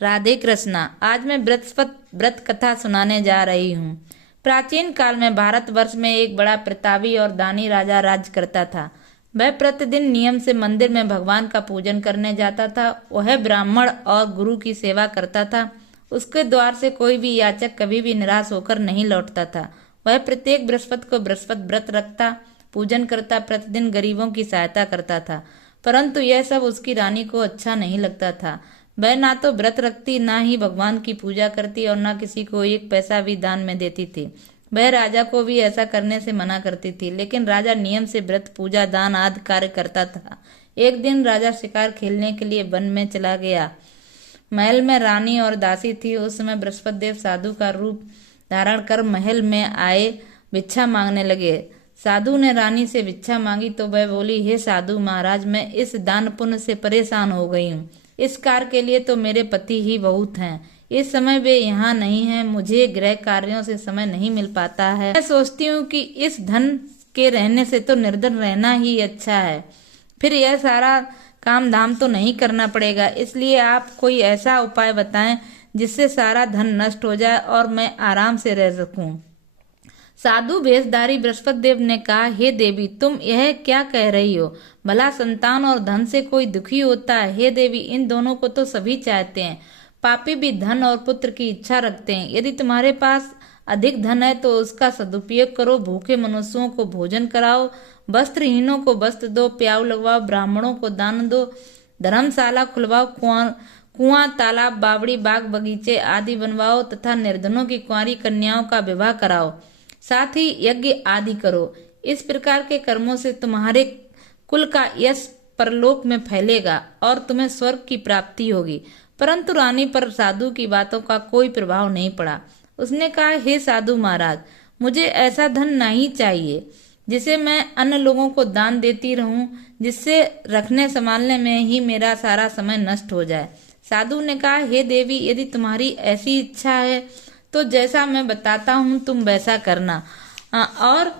राधे कृष्णा। आज मैं व्रत कथा सुनाने जा रही हूँ। प्राचीन काल में भारतवर्ष में एक बड़ा प्रतापी और दानी राजा राज करता था। वह प्रतिदिन नियम से मंदिर में भगवान का पूजन करने जाता था। वह ब्राह्मण और गुरु की सेवा करता था। उसके द्वार से कोई भी याचक कभी भी निराश होकर नहीं लौटता था। वह प्रत्येक बृहस्पति को बृहस्पति व्रत रखता, पूजन करता, प्रतिदिन गरीबों की सहायता करता था। परंतु यह सब उसकी रानी को अच्छा नहीं लगता था। वह ना तो व्रत रखती, ना ही भगवान की पूजा करती और ना किसी को एक पैसा भी दान में देती थी। वह राजा को भी ऐसा करने से मना करती थी, लेकिन राजा नियम से व्रत, पूजा, दान आदि कार्य करता था। एक दिन राजा शिकार खेलने के लिए वन में चला गया। महल में रानी और दासी थी। उस समय बृहस्पति देव साधु का रूप धारण कर महल में आए भिक्षा मांगने लगे। साधु ने रानी से भिक्षा मांगी तो वह बोली, हे साधु महाराज, मैं इस दान पुण्य से परेशान हो गई हूँ। इस कार्य के लिए तो मेरे पति ही बहुत हैं। इस समय वे यहाँ नहीं हैं। मुझे गृह कार्यों से समय नहीं मिल पाता है। मैं सोचती हूँ कि इस धन के रहने से तो निर्धन रहना ही अच्छा है। फिर यह सारा काम धाम तो नहीं करना पड़ेगा। इसलिए आप कोई ऐसा उपाय बताएं जिससे सारा धन नष्ट हो जाए और मैं आराम से रह सकूं। साधु वेशधारी बृहस्पति देव ने कहा, हे देवी, तुम यह क्या कह रही हो? भला संतान और धन से कोई दुखी होता है? हे देवी, इन दोनों को तो सभी चाहते हैं। पापी भी धन और पुत्र की इच्छा रखते हैं। यदि तुम्हारे पास अधिक धन है तो उसका सदुपयोग करो। भूखे मनुष्यों को भोजन कराओ, वस्त्रहीनों को वस्त्र दो, प्याऊ लगवाओ, ब्राह्मणों को दान दो, धर्मशाला खुलवाओ, कुआं, तालाब, बावड़ी, बाग, बगीचे आदि बनवाओ तथा निर्धनों की कुंवारी कन्याओं का विवाह कराओ। साथ ही यज्ञ आदि करो। इस प्रकार के कर्मों से तुम्हारे कुल का यश परलोक में फैलेगा और तुम्हें स्वर्ग की प्राप्ति होगी। परंतु रानी पर साधु की बातों का कोई प्रभाव नहीं पड़ा। उसने कहा, हे साधु महाराज, मुझे ऐसा धन नहीं चाहिए जिसे मैं अन्य लोगों को दान देती रहूं, जिससे रखने संभालने में ही मेरा सारा समय नष्ट हो जाए। साधु ने कहा, हे देवी, यदि तुम्हारी ऐसी इच्छा है तो जैसा मैं बताता हूँ तुम वैसा करना, और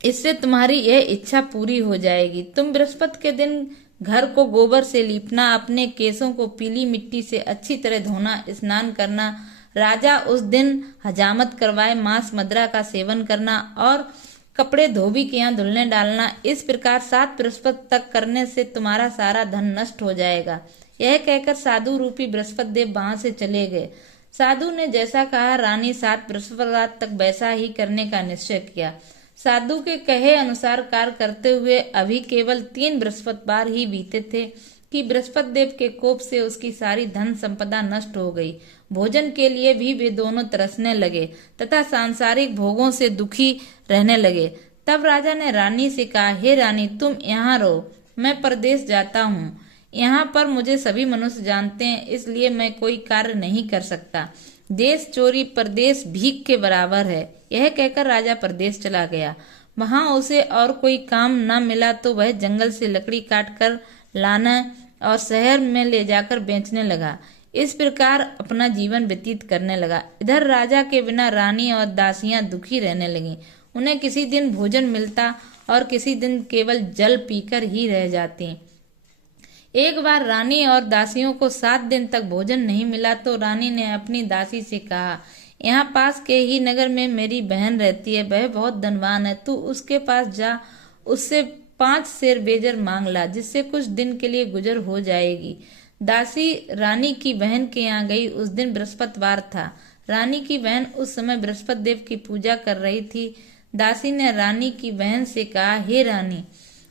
इससे तुम्हारी यह इच्छा पूरी हो जाएगी। तुम बृहस्पति के दिन घर को गोबर से लीपना, अपने केसों को पीली मिट्टी से अच्छी तरह धोना, स्नान करना, राजा उस दिन हजामत करवाए मांस मदिरा का सेवन करना और कपड़े धोबी के यहाँ धुलने डालना। इस प्रकार 7 बृहस्पति तक करने से तुम्हारा सारा धन नष्ट हो जाएगा। यह कहकर साधु रूपी बृहस्पति देव वहां से चले गए। साधु ने जैसा कहा, रानी 7 बृहस्पतिवार तक वैसा ही करने का निश्चय किया। साधु के कहे अनुसार कार्य करते हुए अभी केवल 3 बृहस्पतिवार ही बीते थे कि बृहस्पति देव के कोप से उसकी सारी धन संपदा नष्ट हो गई। भोजन के लिए भी वे दोनों तरसने लगे तथा सांसारिक भोगों से दुखी रहने लगे। तब राजा ने रानी से कहा, हे रानी, तुम यहाँ रहो, मैं परदेश जाता हूँ। यहाँ पर मुझे सभी मनुष्य जानते हैं, इसलिए मैं कोई कार्य नहीं कर सकता। देश चोरी परदेश भीख के बराबर है। यह कहकर राजा परदेश चला गया। वहां उसे और कोई काम न मिला तो वह जंगल से लकड़ी काट कर लाना और शहर में ले जाकर बेचने लगा। इस प्रकार अपना जीवन व्यतीत करने लगा। इधर राजा के बिना रानी और दासियां दुखी रहने लगीं। उन्हें किसी दिन भोजन मिलता और किसी दिन केवल जल पीकर ही रह जाती। एक बार रानी और दासियों को 7 दिन तक भोजन नहीं मिला तो रानी ने अपनी दासी से कहा, यहाँ पास के ही नगर में मेरी बहन रहती है, वह बहुत धनवान है, तू उसके पास जा, उससे 5 सेर बेजर मांग ला, जिससे कुछ दिन के लिए गुजर हो जाएगी। दासी रानी की बहन के यहाँ गई। उस दिन बृहस्पतिवार था। रानी की बहन उस समय बृहस्पति देव की पूजा कर रही थी। दासी ने रानी की बहन से कहा, हे रानी,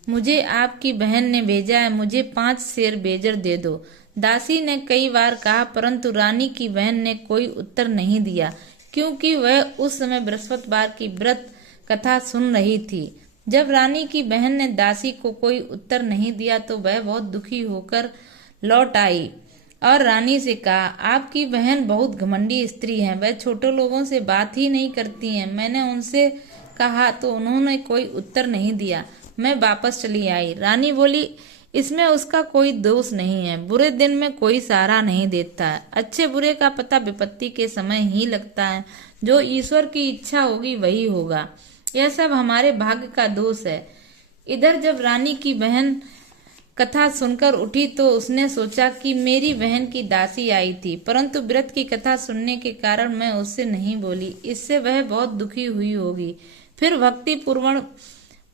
मुझे आपकी बहन ने भेजा है, मुझे 5 सेर बेजर दे दो। दासी ने कई बार कहा, परंतु रानी की बहन ने कोई उत्तर नहीं दिया, क्योंकि वह उस समय बृहस्पतिवार की व्रत कथा सुन रही थी। जब रानी की बहन ने दासी को कोई उत्तर नहीं दिया तो वह बहुत दुखी होकर लौट आई और रानी से कहा, आपकी बहन बहुत घमंडी स्त्री है, वह छोटे लोगों से बात ही नहीं करती है। मैंने उनसे कहा तो उन्होंने कोई उत्तर नहीं दिया। मैं वापस चली आई। रानी बोली, इसमें उसका कोई दोष नहीं है। बुरे दिन में कोई सहारा नहीं देता है। अच्छे बुरे का पता विपत्ति के समय ही लगता है। जो ईश्वर की इच्छा होगी वही होगा। यह सब हमारे भाग्य का दोष है। इधर जब रानी की बहन कथा सुनकर उठी तो उसने सोचा कि मेरी बहन की दासी आई थी, परंतु व्रत की कथा सुनने के कारण मैं उससे नहीं बोली। इससे वह बहुत दुखी हुई होगी। फिर भक्ति पूर्वण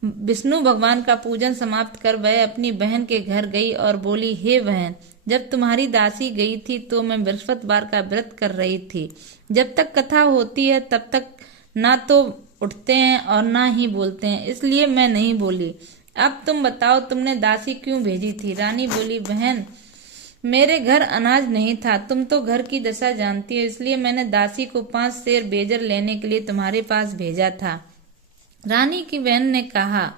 विष्णु भगवान का पूजन समाप्त कर वह अपनी बहन के घर गई और बोली, हे बहन, जब तुम्हारी दासी गई थी तो मैं बृहस्पतिवार का व्रत कर रही थी। जब तक कथा होती है तब तक ना तो उठते हैं और ना ही बोलते हैं, इसलिए मैं नहीं बोली। अब तुम बताओ, तुमने दासी क्यों भेजी थी? रानी बोली, बहन, मेरे घर अनाज नहीं था। तुम तो घर की दशा जानती हो, इसलिए मैंने दासी को 5 सेर बेजर लेने के लिए तुम्हारे पास भेजा था। रानी की बहन ने कहा,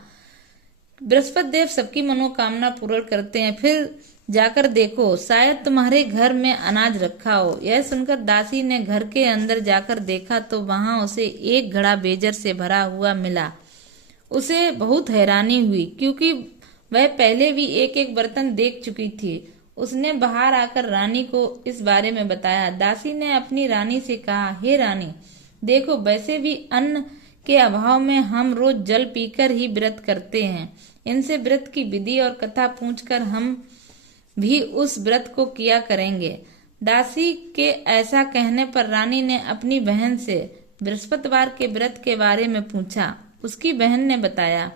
बृहस्पति देव सबकी मनोकामना पूर्ण करते हैं, फिर जाकर देखो, शायद तुम्हारे घर में अनाज रखा हो। यह सुनकर दासी ने घर के अंदर जाकर देखा तो वहां उसे एक घड़ा बेजर से भरा हुआ मिला। उसे बहुत हैरानी हुई, क्योंकि वह पहले भी एक एक बर्तन देख चुकी थी। उसने बाहर आकर रानी को इस बारे में बताया। दासी ने अपनी रानी से कहा, हे रानी, देखो, वैसे भी अन्न के अभाव में हम रोज जल पीकर ही व्रत करते हैं। इनसे व्रत की विधि और कथा पूछकर हम भी उस व्रत को किया करेंगे। दासी के ऐसा कहने पर रानी ने अपनी बहन से बृहस्पतिवार के व्रत के बारे में पूछा। उसकी बहन ने बताया,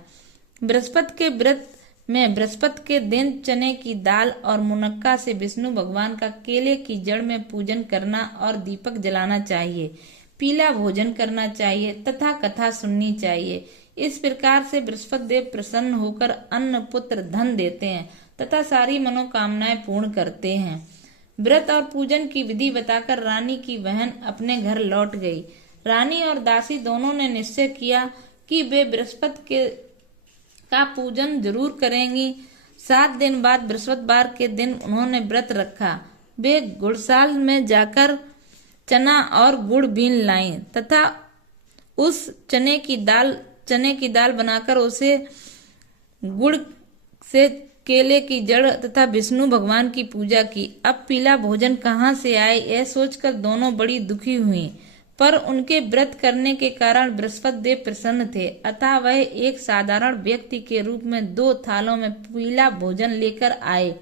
बृहस्पति के व्रत में बृहस्पति के दिन चने की दाल और मुनक्का से विष्णु भगवान का केले की जड़ में पूजन करना और दीपक जलाना चाहिए, पीला भोजन करना चाहिए तथा कथा सुननी चाहिए। इस प्रकार से बृहस्पति देव प्रसन्न होकर अन्न, पुत्र, धन देते हैं तथा सारी मनोकामनाएं पूर्ण करते हैं। व्रत और पूजन की विधि बताकर रानी की बहन अपने घर लौट गई। रानी और दासी दोनों ने निश्चय किया कि वे बृहस्पति का पूजन जरूर करेंगी। 7 दिन बाद बृहस्पतिवार के दिन उन्होंने व्रत रखा। वे गुड़साल में जाकर चना और गुड़ बीन लाईं तथा उस चने की दाल बनाकर उसे गुड़ से केले की जड़ तथा विष्णु भगवान की पूजा की। अब पीला भोजन कहाँ से आए, यह सोचकर दोनों बड़ी दुखी हुई, पर उनके व्रत करने के कारण बृहस्पति देव प्रसन्न थे। अतः वह एक साधारण व्यक्ति के रूप में 2 थालों में पीला भोजन लेकर आए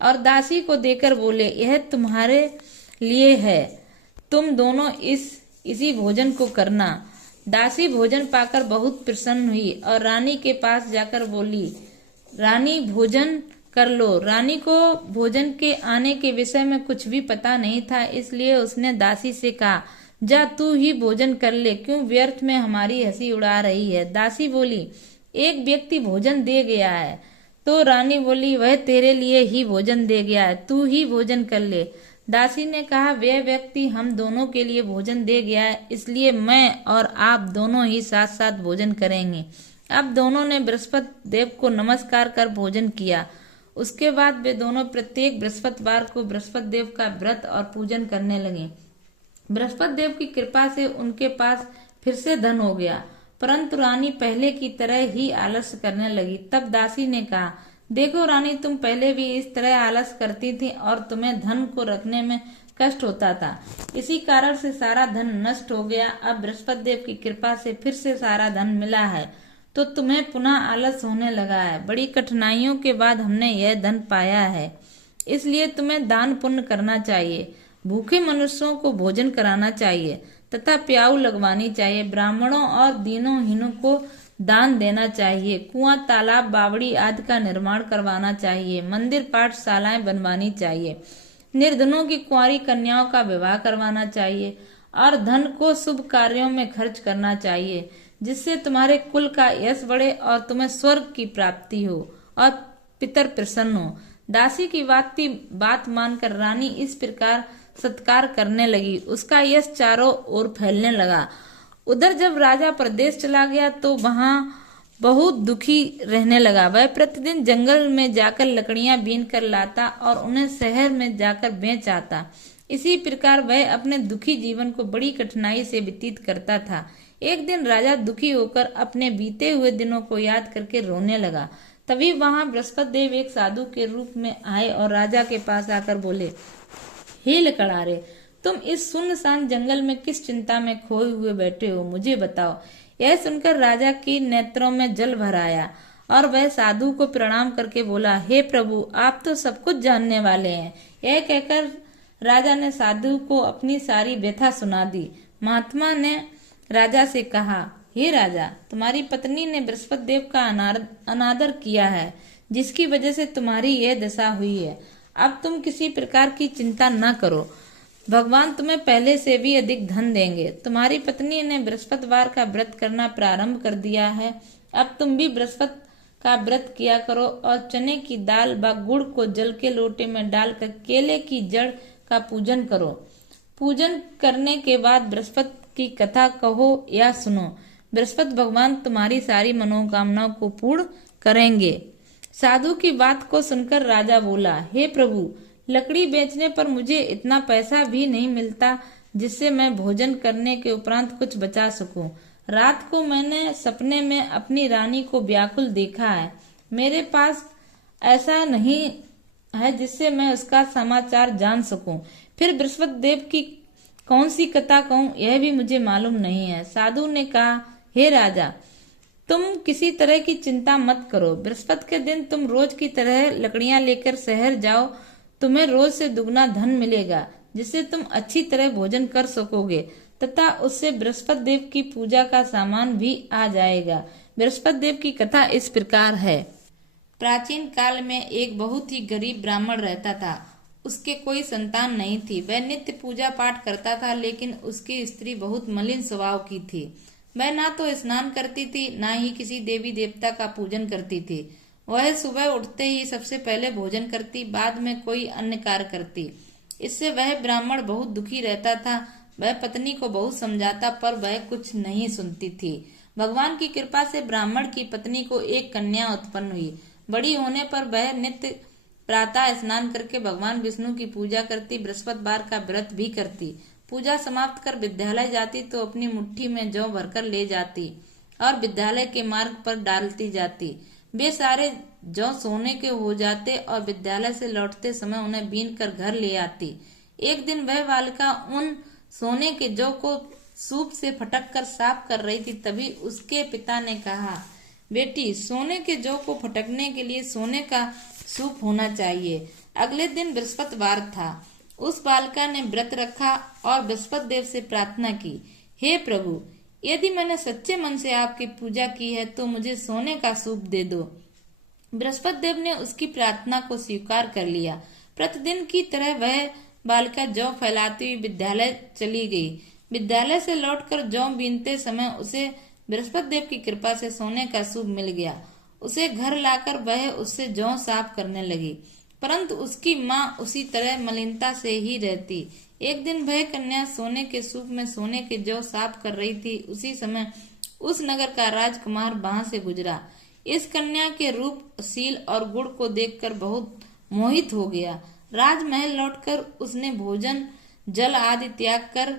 और दासी को देकर बोले, यह तुम्हारे लिए है, तुम दोनों इसी भोजन को करना। दासी भोजन पाकर बहुत प्रसन्न हुई और रानी के पास जाकर बोली, रानी, भोजन कर लो। रानी को भोजन के आने के विषय में कुछ भी पता नहीं था, इसलिए उसने दासी से कहा, जा तू ही भोजन कर ले, क्यों व्यर्थ में हमारी हंसी उड़ा रही है। दासी बोली, एक व्यक्ति भोजन दे गया है। तो रानी बोली, वह तेरे लिए ही भोजन दे गया है, तू ही भोजन कर ले। दासी ने कहा, वह व्यक्ति हम दोनों के लिए भोजन दे गया है, इसलिए मैं और आप दोनों ही साथ साथ भोजन करेंगे। अब दोनों ने बृहस्पति देव को नमस्कार कर भोजन किया। उसके बाद वे दोनों प्रत्येक बृहस्पतिवार को बृहस्पति देव का व्रत और पूजन करने लगे। बृहस्पति देव की कृपा से उनके पास फिर से धन हो गया, परंतु रानी पहले की तरह ही आलस्य करने लगी। तब दासी ने कहा, देखो रानी, तुम पहले भी इस तरह आलस करती थी और तुम्हें धन को रखने में कष्ट होता था, इसी कारण से सारा धन नष्ट हो गया। अब बृहस्पति देव की कृपा से फिर से सारा धन मिला है, तो तुम्हें पुनः आलस होने लगा है। बड़ी कठिनाइयों के बाद हमने यह धन पाया है, इसलिए तुम्हें दान पुण्य करना चाहिए, भूखे मनुष्यों को भोजन कराना चाहिए तथा प्याऊ लगवानी चाहिए, ब्राह्मणों और दीनोहीनों को दान देना चाहिए, कुआं, तालाब, बावड़ी आदि का निर्माण करवाना चाहिए, मंदिर, पाठशालाएं बनवानी चाहिए, निर्धनों की कुंवारी कन्याओं का विवाह करवाना चाहिए और धन को शुभ कार्यों में खर्च करना चाहिए, जिससे तुम्हारे कुल का यश बढ़े और तुम्हें स्वर्ग की प्राप्ति हो और पितर प्रसन्न हो। दासी की बात मानकर रानी इस प्रकार सत्कार करने लगी। उसका यश चारों ओर फैलने लगा। उधर जब राजा प्रदेश चला गया तो वहां बहुत दुखी रहने लगा। वह प्रतिदिन जंगल में जाकर लकड़ियां बीन कर लाता और उन्हें शहर में जाकर बेच आता। इसी प्रकार वह अपने दुखी जीवन को बड़ी कठिनाई से व्यतीत करता था। एक दिन राजा दुखी होकर अपने बीते हुए दिनों को याद करके रोने लगा। तभी वहां बृहस्पति देव एक साधु के रूप में आए और राजा के पास आकर बोले, हे लकड़हारे, तुम इस सुनसान जंगल में किस चिंता में खोए हुए बैठे हो, मुझे बताओ। यह सुनकर राजा की नेत्रों में जल भर आया और वह साधु को प्रणाम करके बोला, हे प्रभु, आप तो सब कुछ जानने वाले हैं। यह कहकर राजा ने साधु को अपनी सारी व्यथा सुना दी। महात्मा ने राजा से कहा, हे राजा, तुम्हारी पत्नी ने बृहस्पति देव का अनादर किया है, जिसकी वजह से तुम्हारी यह दशा हुई है। अब तुम किसी प्रकार की चिंता न करो, भगवान तुम्हें पहले से भी अधिक धन देंगे। तुम्हारी पत्नी ने बृहस्पतिवार का व्रत करना प्रारंभ कर दिया है। अब तुम भी बृहस्पति का व्रत किया करो और चने की दाल व गुड़ को जल के लोटे में डालकर केले की जड़ का पूजन करो। पूजन करने के बाद बृहस्पति की कथा कहो या सुनो। बृहस्पति भगवान तुम्हारी सारी मनोकामनाओं को पूर्ण करेंगे। साधु की बात को सुनकर राजा बोला, हे प्रभु, लकड़ी बेचने पर मुझे इतना पैसा भी नहीं मिलता जिससे मैं भोजन करने के उपरांत कुछ बचा सकूं। रात को मैंने सपने में अपनी रानी को व्याकुल देखा है। मेरे पास ऐसा नहीं है जिससे मैं उसका समाचार जान सकूं। फिर बृहस्पति देव की कौन सी कथा कहूं, यह भी मुझे मालूम नहीं है। साधु ने कहा, हे राजा, तुम किसी तरह की चिंता मत करो। बृहस्पति के दिन तुम रोज की तरह लकड़ियां लेकर शहर जाओ। तुम्हें रोज से दुगना धन मिलेगा, जिससे तुम अच्छी तरह भोजन कर सकोगे तथा उससे बृहस्पति देव की पूजा का सामान भी आ जाएगा। बृहस्पति देव की कथा इस प्रकार है। प्राचीन काल में एक बहुत ही गरीब ब्राह्मण रहता था। उसके कोई संतान नहीं थी। वह नित्य पूजा पाठ करता था, लेकिन उसकी स्त्री बहुत मलिन स्वभाव की थी। वह ना तो स्नान करती थी, ना ही किसी देवी देवता का पूजन करती थी। वह सुबह उठते ही सबसे पहले भोजन करती, बाद में कोई अन्य कार्य करती। इससे वह ब्राह्मण बहुत दुखी रहता था। वह पत्नी को बहुत समझाता, पर वह कुछ नहीं सुनती थी। भगवान की कृपा से ब्राह्मण की पत्नी को एक कन्या उत्पन्न हुई। बड़ी होने पर वह नित्य प्रातः स्नान करके भगवान विष्णु की पूजा करती, बृहस्पतिवार का व्रत भी करती। पूजा समाप्त कर विद्यालय जाती तो अपनी मुट्ठी में जौ भरकर ले जाती और विद्यालय के मार्ग पर डालती जाती। वे सारे जौ सोने के हो जाते और विद्यालय से लौटते समय उन्हें बीन कर घर ले आती। एक दिन वह बालिका उन सोने के जौ को सूप से फटक कर साफ कर रही थी। तभी उसके पिता ने कहा, बेटी, सोने के जौ को फटकने के लिए सोने का सूप होना चाहिए। अगले दिन बृहस्पतिवार था। उस बालिका ने व्रत रखा और बृहस्पति देव से प्रार्थना की, हे प्रभु, यदि मैंने सच्चे मन से आपकी पूजा की है तो मुझे सोने का सूप दे दो। बृहस्पति देव ने उसकी प्रार्थना को स्वीकार कर लिया। प्रतिदिन की तरह वह बालिका जौ फैलाती हुई विद्यालय चली गई। विद्यालय से लौटकर जौ बीनते समय उसे बृहस्पति देव की कृपा से सोने का सूप मिल गया। उसे घर लाकर वह उससे जौ साफ करने लगी, परंतु उसकी माँ उसी तरह मलिनता से ही रहती। एक दिन वह कन्या सोने के सूप में सोने के जौ साफ कर रही थी। उसी समय उस नगर का राजकुमार वहां से गुजरा। इस कन्या के रूप, सील और गुण को देखकर बहुत मोहित हो गया। राजमहल लौटकर उसने भोजन जल आदि त्याग कर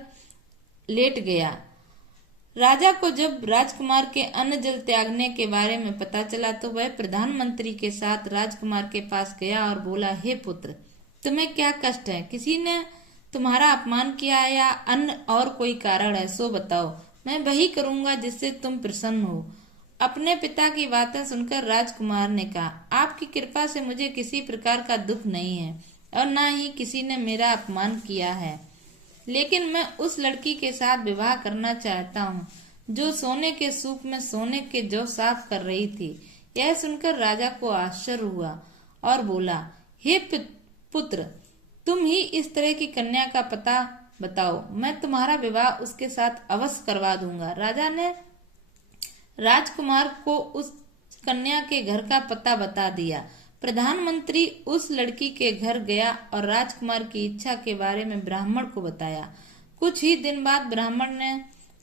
लेट गया। राजा को जब राजकुमार के अन्न जल त्यागने के बारे में पता चला तो वह प्रधानमंत्री के साथ राजकुमार के पास गया और बोला, हे पुत्र, तुम्हें क्या कष्ट है? किसी ने तुम्हारा अपमान किया है या अन्य और कोई कारण है? सो बताओ, मैं वही करूंगा जिससे तुम प्रसन्न हो। अपने पिता की बातें सुनकर राजकुमार ने कहा, आपकी कृपा से मुझे किसी प्रकार का दुख नहीं है और न ही किसी ने मेरा अपमान किया है, लेकिन मैं उस लड़की के साथ विवाह करना चाहता हूँ जो सोने के सूप में सोने के जौ साफ कर रही थी। यह सुनकर राजा को आश्चर्य हुआ और बोला, हे पुत्र, तुम ही इस तरह की कन्या का पता बताओ, मैं तुम्हारा विवाह उसके साथ अवश्य करवा दूंगा। राजा ने राजकुमार को उस कन्या के घर का पता बता दिया। प्रधानमंत्री उस लड़की के घर गया और राजकुमार की इच्छा के बारे में ब्राह्मण को बताया। कुछ ही दिन बाद ब्राह्मण ने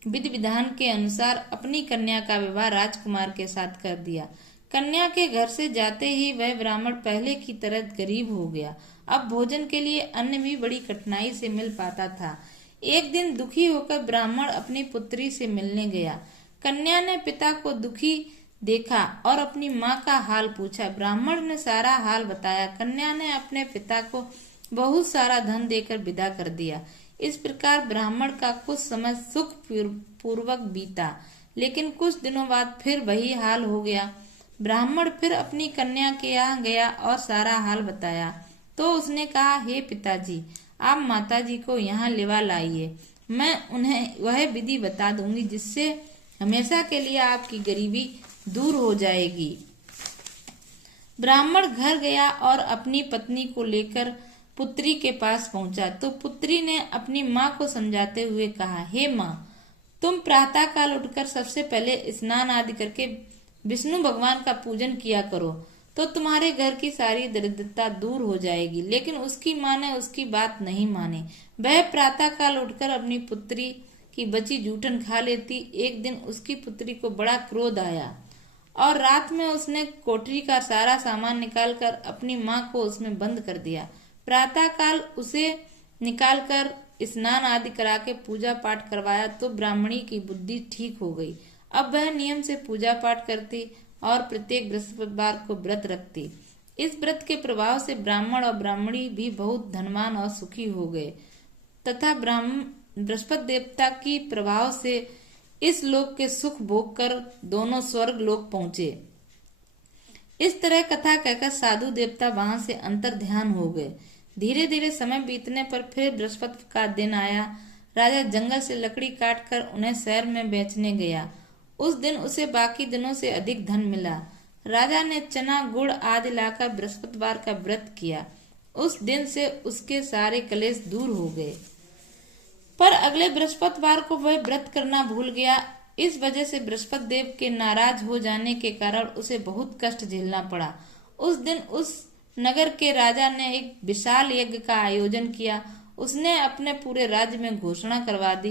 विधि विधान के अनुसार अपनी कन्या का विवाह राजकुमार के साथ कर दिया। कन्या के घर से जाते ही वह ब्राह्मण पहले की तरह गरीब हो गया। अब भोजन के लिए अन्न भी बड़ी कठिनाई से मिल पाता था। एक दिन दुखी होकर ब्राह्मण अपनी पुत्री से मिलने गया। कन्या ने पिता को दुखी देखा और अपनी माँ का हाल पूछा। ब्राह्मण ने सारा हाल बताया। कन्या ने अपने पिता को बहुत सारा धन देकर विदा कर दिया। इस प्रकार ब्राह्मण का कुछ समय सुख पूर्वक बीता, लेकिन कुछ दिनों बाद फिर वही हाल हो गया। ब्राह्मण फिर अपनी कन्या के यहाँ गया और सारा हाल बताया। तो उसने कहा, हे पिताजी, आप माताजी को यहाँ लिवा लाइए। मैं उन्हें वह विधि बता दूंगी जिससे हमेशा के लिए आपकी गरीबी दूर हो जाएगी। ब्राह्मण घर गया और अपनी पत्नी को लेकर पुत्री के पास पहुंचा तो पुत्री ने अपनी माँ को समझाते हुए कहा, हे माँ, तुम प्रातः काल उठकर सबसे पहले स्नान आदि करके विष्णु भगवान का पूजन किया करो तो तुम्हारे घर की सारी दरिद्रता दूर हो जाएगी। लेकिन उसकी माँ ने उसकी बात नहीं मानी। वह प्रातः काल उठकर अपनी पुत्री की बची जूठन खा लेती। एक दिन उसकी पुत्री को बड़ा क्रोध आया और रात में उसने कोठरी का सारा सामान निकालकर अपनी माँ को उसमें बंद कर दिया। प्रातः काल उसे निकालकर स्नान आदि करा के पूजा पाठ करवाया तो ब्राह्मणी की बुद्धि ठीक हो गई। अब वह नियम से पूजा पाठ करती और प्रत्येक बृहस्पतिवार को व्रत रखती। इस व्रत के प्रभाव से ब्राह्मण और ब्राह्मणी भी बहुत धनवान और सुखी हो गए तथा बृहस्पति देवता की प्रभाव से इस लोक के सुख भोग कर दोनों स्वर्ग लोक पहुंचे। इस तरह कथा कहकर साधु देवता वहां से अंतर ध्यान हो गए। धीरे धीरे समय बीतने पर फिर बृहस्पति का दिन आया। राजा जंगल से लकड़ी काट कर उन्हें शहर में बेचने गया। उस दिन उसे बाकी दिनों से अधिक धन मिला। राजा ने चना गुड़ आदि लाकर बृहस्पतिवार का व्रत किया। उस दिन से उसके सारे कलेश दूर हो गए। पर अगले बृहस्पतिवार को वह व्रत करना भूल गया। इस वजह से बृहस्पति देव के नाराज हो जाने के कारण उसे बहुत कष्ट झेलना पड़ा। उस दिन उस नगर के राजा ने एक विशाल यज्ञ का आयोजन किया। उसने अपने पूरे राज्य में घोषणा करवा दी,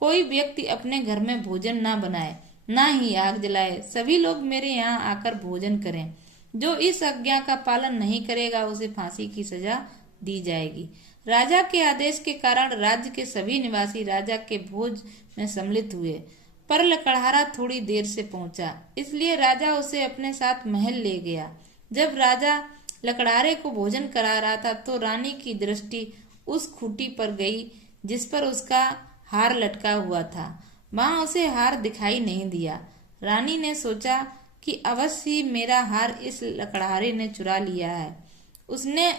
कोई व्यक्ति अपने घर में भोजन ना बनाए, ना ही आग जलाए। सभी लोग मेरे यहाँ आकर भोजन करें। जो इस आज्ञा का पालन नहीं करेगा उसे फांसी की सजा दी जाएगी। राजा के आदेश के कारण राज्य के सभी निवासी राजा के भोज में सम्मिलित हुए। पर लकड़हारा थोड़ी देर से पहुंचा, इसलिए राजा उसे अपने साथ महल ले गया। जब राजा लकड़हारे को भोजन करा रहा था तो रानी की दृष्टि उस खूंटी पर गई जिस पर उसका हार लटका हुआ था। वहां उसे हार दिखाई नहीं दिया। रानी ने सोचा कि अवश्य ही मेरा हार इस लकड़हारे ने चुरा लिया है। उसने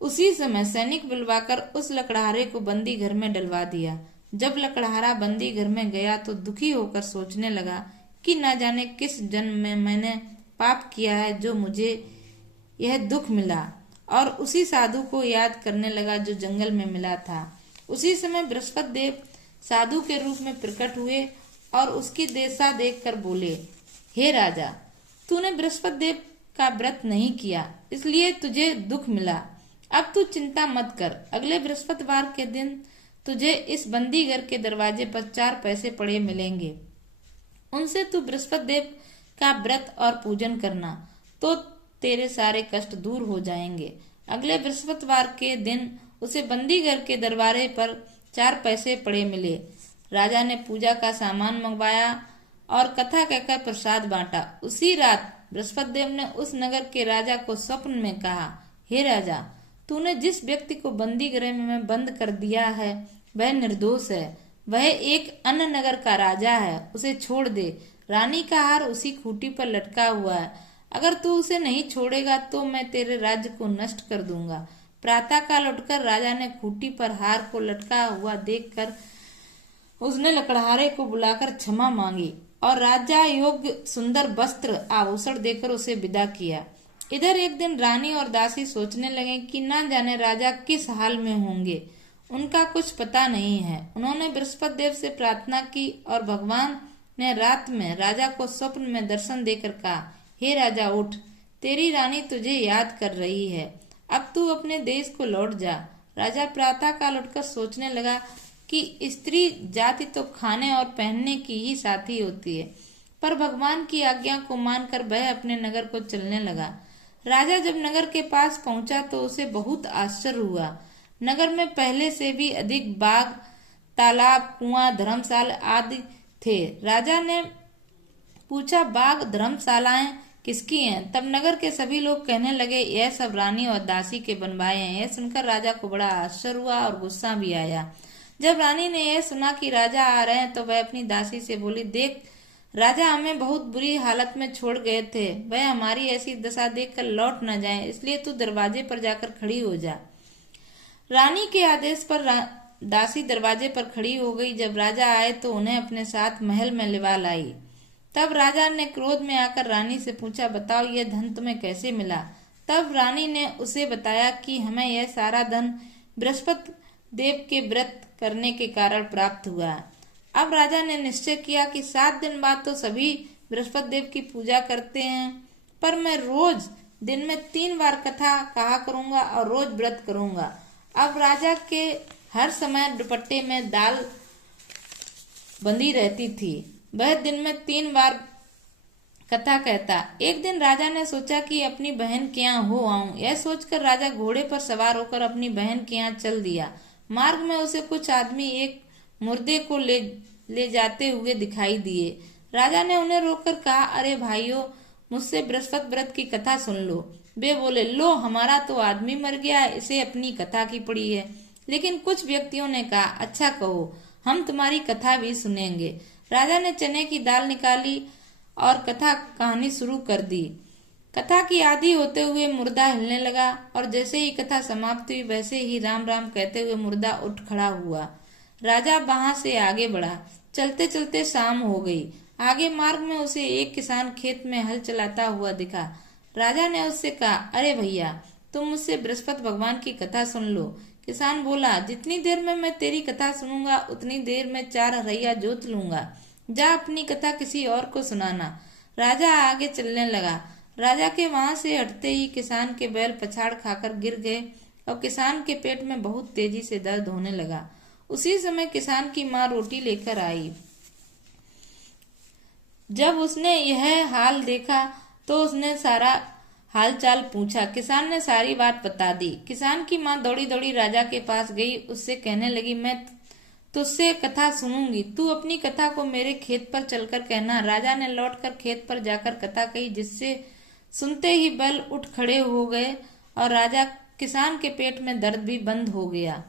उसी समय सैनिक बुलवाकर उस लकड़हारे को बंदी घर में डलवा दिया। जब लकड़हारा बंदी घर में गया तो दुखी होकर सोचने लगा कि न जाने किस जन्म में मैंने पाप किया है जो मुझे यह दुख मिला, और उसी साधु को याद करने लगा जो जंगल में मिला था। उसी समय बृहस्पति देव साधु के रूप में प्रकट हुए और उसकी दशा देखकर बोले, हे राजा, तूने बृहस्पति देव का व्रत नहीं किया, इसलिए तुझे दुख मिला। अब तू चिंता मत कर। अगले बृहस्पतिवार के दिन तुझे इस बंदी घर के दरवाजे पर 4 पैसे पड़े मिलेंगे। उनसे तू बृहस्पति देव का व्रत और पूजन करना तो तेरे सारे कष्ट दूर हो जाएंगे। अगले बृहस्पतिवार के दिन उसे बंदी घर के दरबारे पर 4 पैसे पड़े मिले। राजा ने पूजा का सामान मंगवाया और कथा कहकर प्रसाद बांटा। उसी रात बृहस्पति देव ने उस नगर के राजा को स्वप्न में कहा, हे राजा, तूने जिस व्यक्ति को बंदी गृह में बंद कर दिया है वह निर्दोष है। वह एक अन्य नगर का राजा है, उसे छोड़ दे। रानी का हार उसी खूंटी पर लटका हुआ है। अगर तू उसे नहीं छोड़ेगा तो मैं तेरे राज्य को नष्ट कर दूंगा। प्रातः काल उठकर राजा ने खूंटी पर हार को लटका हुआ देखकर उसने लकड़हारे को बुलाकर क्षमा मांगी और राजा योग्य सुंदर वस्त्र आभूषण देकर उसे विदा किया। इधर एक दिन रानी और दासी सोचने लगे कि न जाने राजा किस हाल में होंगे, उनका कुछ पता नहीं है। उन्होंने बृहस्पति देव से प्रार्थना की और भगवान ने रात में राजा को स्वप्न में दर्शन देकर कहा, हे राजा, उठ, तेरी रानी तुझे याद कर रही है। अब तू अपने देश को लौट जा। राजा प्रातः काल उठकर सोचने लगा कि स्त्री जाति तो खाने और पहनने की ही साथी होती है, पर भगवान की आज्ञा को मानकर वह अपने नगर को चलने लगा। राजा जब नगर के पास पहुंचा तो उसे बहुत आश्चर्य हुआ। नगर में पहले से भी अधिक बाग, तालाब, कुआं, धर्मशाला आदि थे। राजा ने पूछा, बाग धर्मशालाएं किसकी हैं? तब नगर के सभी लोग कहने लगे, यह सब रानी और दासी के बनवाए हैं। यह सुनकर राजा को बड़ा आश्चर्य हुआ और गुस्सा भी आया। जब रानी ने यह सुना कि राजा आ रहे हैं तो वह अपनी दासी से बोली, देख राजा हमें बहुत बुरी हालत में छोड़ गए थे, वह हमारी ऐसी दशा देखकर लौट न जाए, इसलिए तू दरवाजे पर जाकर खड़ी हो जा। रानी के आदेश पर दासी दरवाजे पर खड़ी हो गई। जब राजा आए तो उन्हें अपने साथ महल में लिवा लाई। तब राजा ने क्रोध में आकर रानी से पूछा, बताओ यह धन तुम्हें कैसे मिला? तब रानी ने उसे बताया कि हमें यह सारा धन बृहस्पति देव के व्रत करने के कारण प्राप्त हुआ। अब राजा ने निश्चय किया कि 7 दिन बाद तो सभी बृहस्पति देव की पूजा करते हैं, पर मैं रोज दिन में 3 बार कथा कहा करूंगा और रोज व्रत करूंगा। अब राजा के हर समय दुपट्टे में दाल बंधी रहती थी। वह दिन में 3 बार कथा कहता। एक दिन राजा ने सोचा कि अपनी बहन के यहाँ हो आऊं। यह सोचकर राजा घोड़े पर सवार होकर अपनी बहन के यहाँ चल दिया। मार्ग में उसे कुछ आदमी एक मुर्दे को ले जाते हुए दिखाई दिए। राजा ने उन्हें रोककर कहा, अरे भाइयों, मुझसे बृहस्पति व्रत की कथा सुन लो। वे बोले, लो, हमारा तो आदमी मर गया है, इसे अपनी कथा की पड़ी है। लेकिन कुछ व्यक्तियों ने कहा, अच्छा कहो, हम तुम्हारी कथा भी सुनेंगे। राजा ने चने की दाल निकाली और कथा कहानी शुरू कर दी। कथा की आदि होते हुए मुर्दा हिलने लगा और जैसे ही कथा समाप्त हुई वैसे ही राम राम कहते हुए मुर्दा उठ खड़ा हुआ। राजा वहां से आगे बढ़ा। चलते चलते शाम हो गई। आगे मार्ग में उसे एक किसान खेत में हल चलाता हुआ दिखा। राजा ने उससे कहा, अरे भैया, तुम मुझसे बृहस्पति भगवान की कथा सुन लो। किसान बोला, जितनी देर में मैं तेरी कथा सुनूंगा उतनी देर में 4 हरैया जोत लूंगा। जा अपनी कथा किसी और को सुनाना। राजा आगे चलने लगा। राजा के वहां से हटते ही किसान के बैल पछाड़ खाकर गिर गए और किसान के पेट में बहुत तेजी से दर्द होने लगा। उसी समय किसान की माँ रोटी लेकर आई। जब उसने यह हाल देखा तो उसने सारा हालचाल पूछा। किसान ने सारी बात बता दी। किसान की माँ दौड़ी दौड़ी राजा के पास गई। उससे कहने लगी, मैं तुझसे कथा सुनूंगी, तू अपनी कथा को मेरे खेत पर चलकर कहना। राजा ने लौटकर खेत पर जाकर कथा कही, जिससे सुनते ही बैल उठ खड़े हो गए और राजा किसान के पेट में दर्द भी बंद हो गया।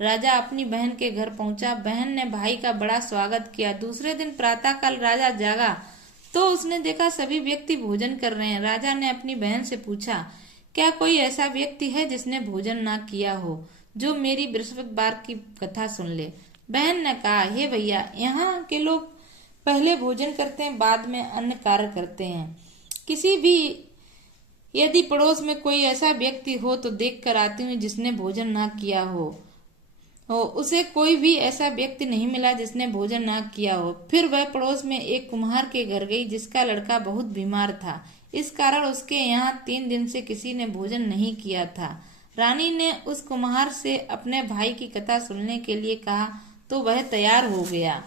राजा अपनी बहन के घर पहुंचा। बहन ने भाई का बड़ा स्वागत किया। दूसरे दिन प्रातःकाल राजा जागा तो उसने देखा सभी व्यक्ति भोजन कर रहे हैं। राजा ने अपनी बहन से पूछा, क्या कोई ऐसा व्यक्ति है जिसने भोजन ना किया हो, जो मेरी बृहस्पतिवार की कथा सुन ले? बहन ने कहा, हे भैया, यहाँ के लोग पहले भोजन करते हैं, बाद में अन्य कार्य करते हैं। किसी भी यदि पड़ोस में कोई ऐसा व्यक्ति हो तो देख कर आती हूँ जिसने भोजन ना किया हो। उसे कोई भी ऐसा व्यक्ति नहीं मिला जिसने भोजन ना किया हो। फिर वह पड़ोस में एक कुम्हार के घर गई जिसका लड़का बहुत बीमार था। इस कारण उसके यहाँ 3 दिन से किसी ने भोजन नहीं किया था। रानी ने उस कुम्हार से अपने भाई की कथा सुनने के लिए कहा तो वह तैयार हो गया।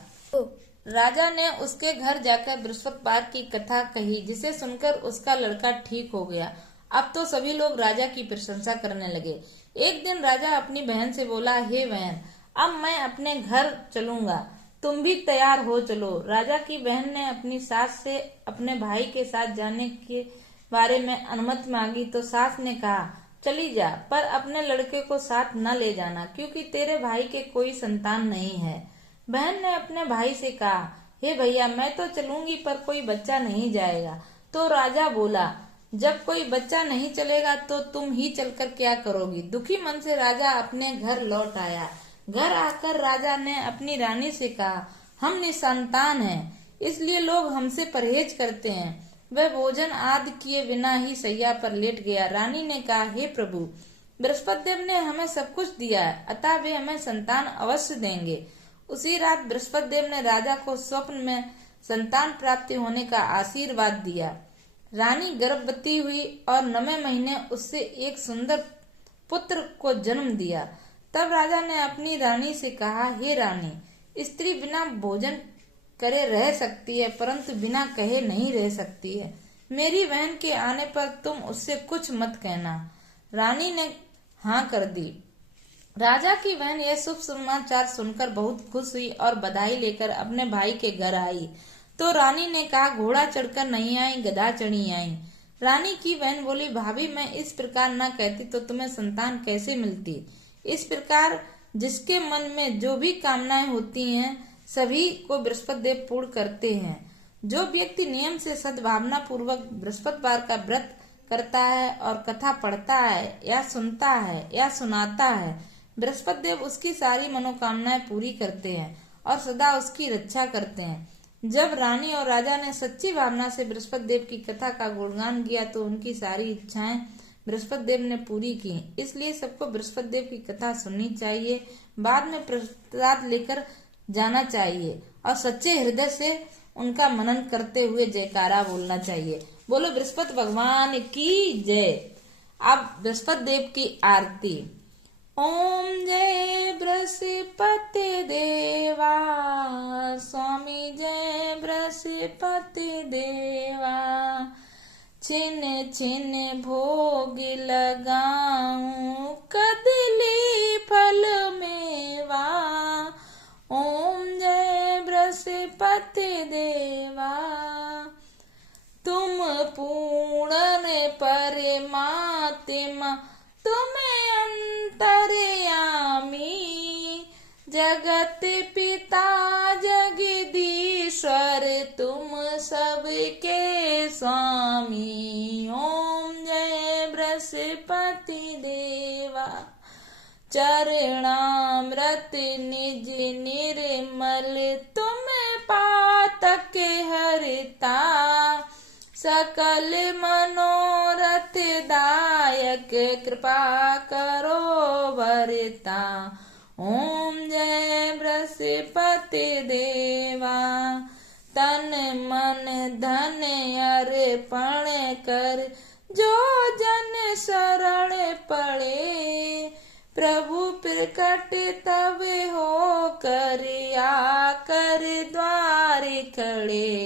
राजा ने उसके घर जाकर बृहस्पतिवार की कथा कही, जिसे सुनकर उसका लड़का ठीक हो गया। अब तो सभी लोग राजा की प्रशंसा करने लगे। एक दिन राजा अपनी बहन से बोला, हे बहन, अब मैं अपने घर चलूंगा, तुम भी तैयार हो चलो। राजा की बहन ने अपनी सास से अपने भाई के साथ जाने के बारे में अनुमति मांगी तो सास ने कहा, चली जा, पर अपने लड़के को साथ न ले जाना, क्योंकि तेरे भाई के कोई संतान नहीं है। बहन ने अपने भाई से कहा, हे भैया, मैं तो चलूंगी पर कोई बच्चा नहीं जाएगा। तो राजा बोला, जब कोई बच्चा नहीं चलेगा तो तुम ही चलकर क्या करोगी? दुखी मन से राजा अपने घर लौट आया। घर आकर राजा ने अपनी रानी से कहा, हम निसंतान हैं, इसलिए लोग हमसे परहेज करते हैं। वह भोजन आदि किए बिना ही सैया पर लेट गया। रानी ने कहा, हे प्रभु, बृहस्पति देव ने हमें सब कुछ दिया है, अतः वे हमें संतान अवश्य देंगे। उसी रात बृहस्पति देव ने राजा को स्वप्न में संतान प्राप्ति होने का आशीर्वाद दिया। रानी गर्भवती हुई और 9वें महीने उससे एक सुंदर पुत्र को जन्म दिया। तब राजा ने अपनी रानी से कहा, हे रानी, स्त्री बिना भोजन करे रह सकती है, परंतु बिना कहे नहीं रह सकती है। मेरी बहन के आने पर तुम उससे कुछ मत कहना। रानी ने हाँ कर दी। राजा की बहन यह शुभ समाचार सुनकर बहुत खुश हुई और बधाई लेकर अपने भाई के घर आई। तो रानी ने कहा, घोड़ा चढ़कर नहीं आई, गधा चढ़ी आई। रानी की बहन बोली, भाभी, मैं इस प्रकार न कहती तो तुम्हें संतान कैसे मिलती? इस प्रकार जिसके मन में जो भी कामनाएं होती हैं सभी को बृहस्पति देव पूर्ण करते हैं। जो व्यक्ति नियम से सद्भावना पूर्वक बृहस्पतिवार का व्रत करता है और कथा पढ़ता है या सुनता है या सुनाता है, बृहस्पति देव उसकी सारी मनोकामनाएं पूरी करते हैं और सदा उसकी रक्षा करते हैं। जब रानी और राजा ने सच्ची भावना से बृहस्पति देव की कथा का गुणगान किया तो उनकी सारी इच्छाएं बृहस्पति देव ने पूरी की। इसलिए सबको बृहस्पति देव की कथा सुननी चाहिए, बाद में प्रसाद लेकर जाना चाहिए और सच्चे हृदय से उनका मनन करते हुए जयकारा बोलना चाहिए। बोलो बृहस्पति भगवान की जय। अब बृहस्पति देव की आरती। ओम जय बृहस्पति देवा, स्वामी जय बृहस्पति देवा। छिन छिन भोग लगाऊं कदली फल मेवा। ओम जय बृहस्पति देवा। तुम पूर्ण परमात्मा, तुम्हें अंतर्यामी, जगत पिता जगदीश्वर, तुम सबके स्वामी। ओम जय बृहस्पति देवा। चरणामृत निज निर्मल, तुम्हें पातक हरता, सकल मनोरथ दायक, कृपा करो वरता। ओम जय बृहस्पति देवा। तन मन धन अर्पण कर, जो जन शरण पड़े, प्रभु प्रकट तब हो कर, आकर द्वार खड़े।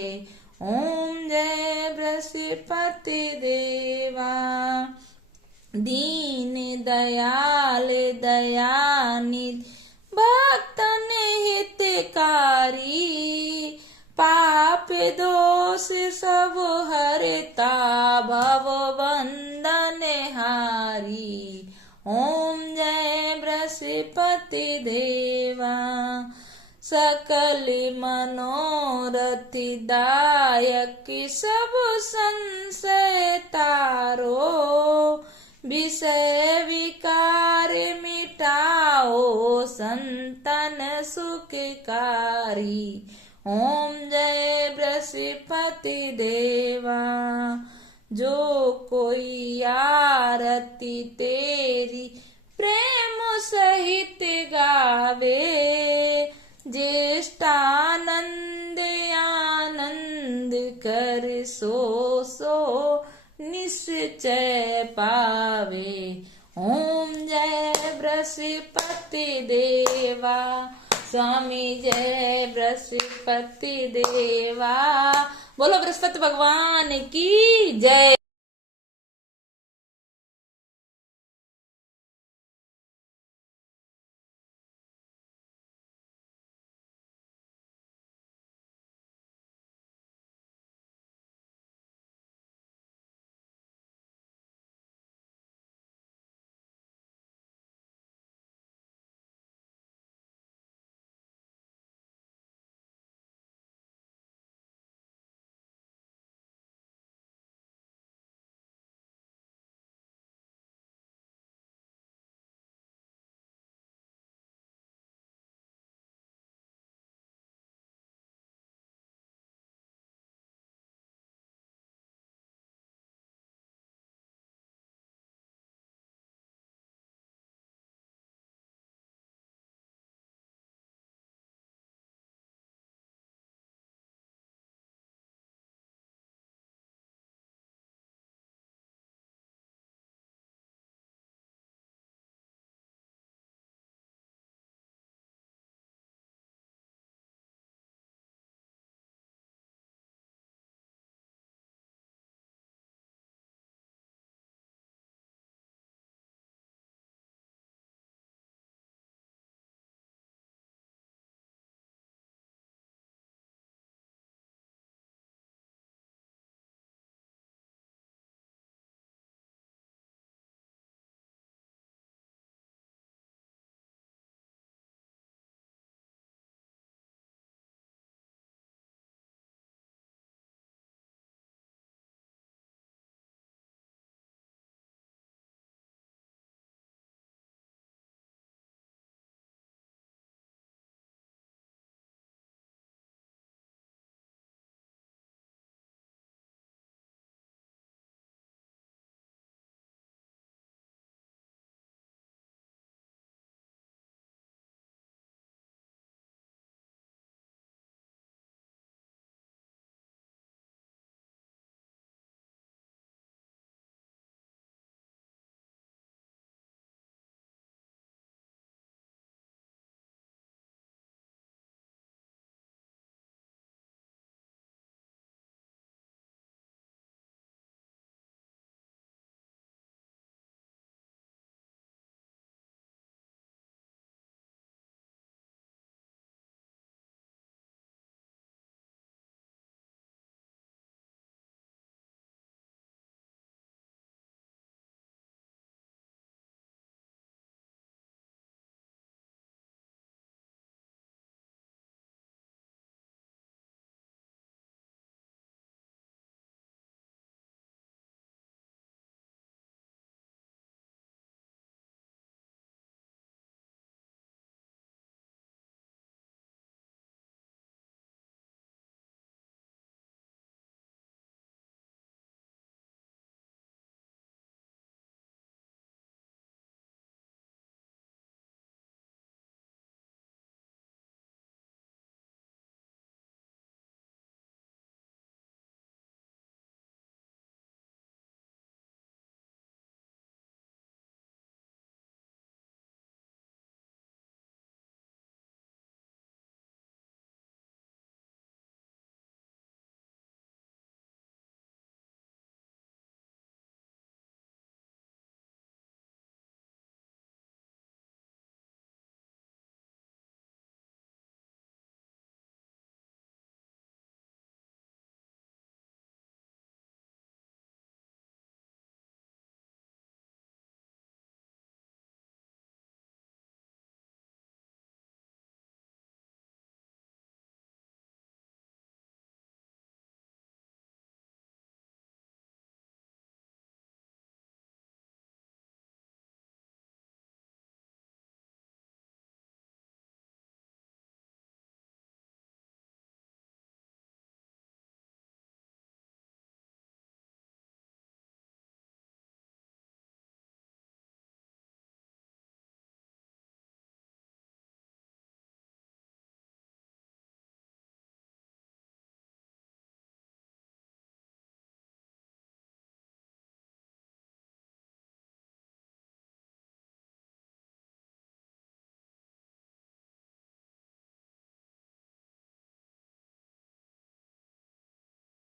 ओम जय बृहस्पति देवा। दीन दयाल दयानिधि, भक्तन हितकारी, पाप दोष सब हरता, भव बंधन हारी। ओम जय बृहस्पति देवा। सकल मनोरथ दायक, सब संशय तारो, विषय विकार मिटाओ, संतन सुखकारी। ओम जय बृहस्पति देवा। जो कोई आरती तेरी प्रेम सहित गावे, ज्येष्ठानंद आनंद कर, सो सो निश्चय पावे। ओम जय बृहस्पति देवा, स्वामी जय बृहस्पति देवा। बोलो बृहस्पति भगवान की जय।